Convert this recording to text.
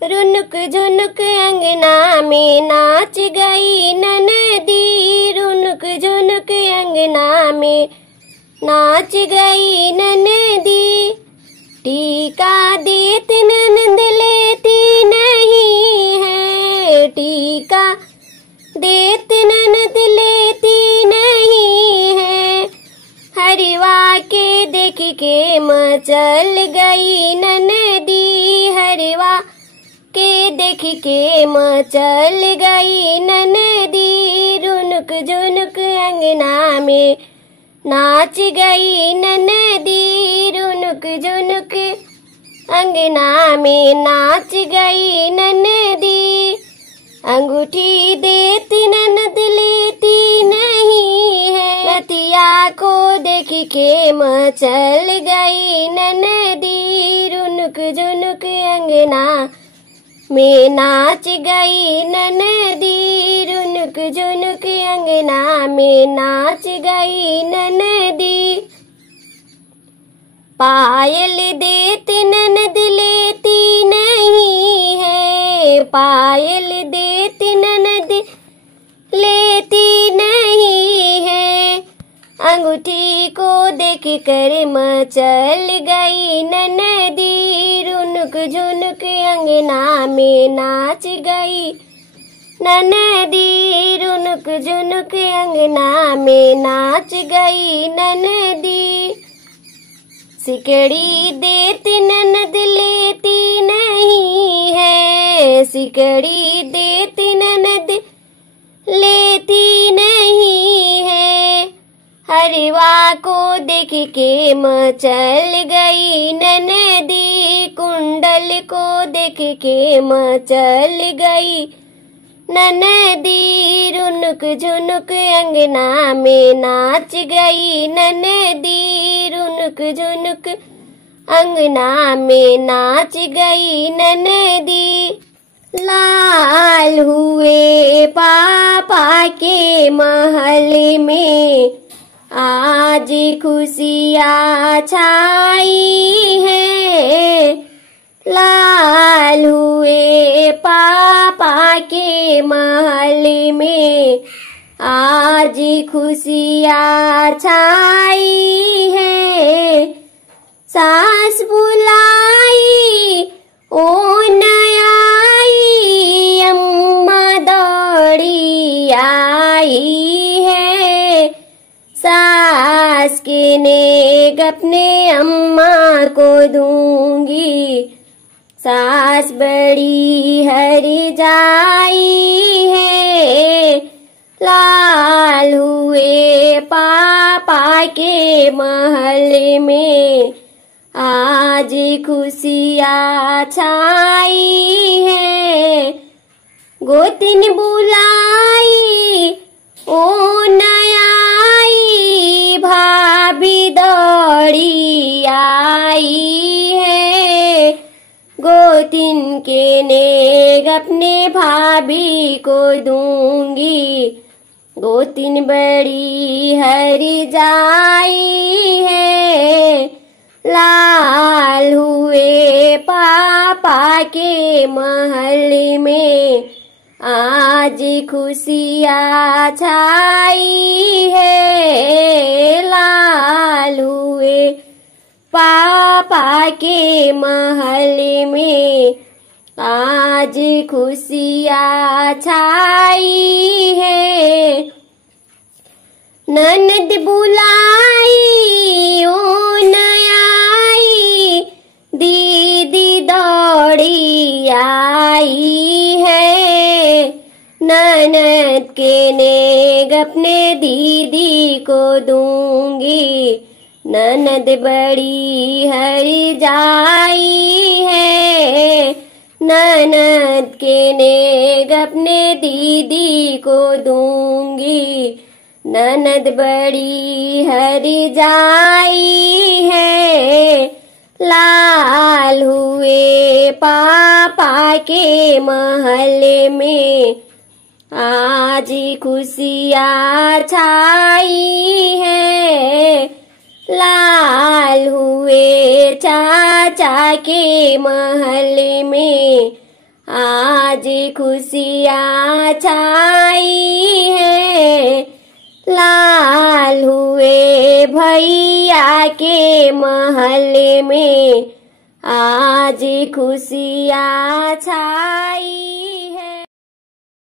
रुनुक झुनुक अंगना में नाच गई ननदी, रुनुक झुनुक अंगना में नाच गई ननदी। टीका देत ननद लेती नहीं है, टीका देत ननद लेती नहीं है। हरिवा के देख के मचल गई ननदी, हरिवा के देख के मचल गई ननदी। रुनुक झुनुक अंगना में नाच गई ननदी, रुनुक झुनुक अंगना में नाच गई ननदी। अंगूठी देती ननद लेती नहीं है, नतिया को देख के मचल गई ननदी। रुनुक झुनुक अंगना में नाच गई ननदी, रुनुक झुनुक अंगना में नाच गई ननदी। पायल देत ननद लेती नहीं है, पायल देत ननद लेती नहीं है। अंगूठी को देख कर मचल गई ननदी, रुनुक झुनुक अंगना में नाच गई ननदी, रुनुक झुनुक अंगना में नाच गई ननदी। सिकड़ी देती ननद लेती नहीं है, सिकड़ी देती ननद लेती नहीं है। हरिवा को देख के मचल गई ननदी, कुंडल को देख के मचल गई ननदी। रुनुक झुनुक अंगना में नाच गई ननदी, रुनुक झुनुक अंगना में नाच गई ननदी। लाल हुए पापा के महल में आज खुशियाँ छाई है, लाल हुए पापा के महल में आज खुशियाँ छाई है। सास बुलाई ओ नयाई, अम्मा दौड़ी आई है। सास के नेग अपने अम्मा को दूंगी, सास बड़ी हरि जाई है। लाल हुए पापा के महल में आज खुशियाँ छाई है। गोतिन बुलाई ओ नयाई, भाभी दौड़ी आई है। गोतिन के नेग अपने भाभी को दूंगी, गोतिन बड़ी हरि जाई है। लाल हुए पापा के महल में आज खुशियाँ छाई है। लाल हुए पापा के महल में आज खुशियाँ छाई है। ननद बुलाई ओ नयाई, दीदी दौड़ी आई है। ननद के नेग अपने दीदी को दूंगी, ननद बड़ी हरि जाई है। ननद के नेग अपने दीदी को दूंगी, ननद बड़ी हरि जाई है। लाल हुए पापा के महल में आज खुशियाँ छाई है। लाल हुए चाचा के महल में आज खुशियाँ छाई है। लाल हुए भैया के महल में आज खुशियाँ छाई है।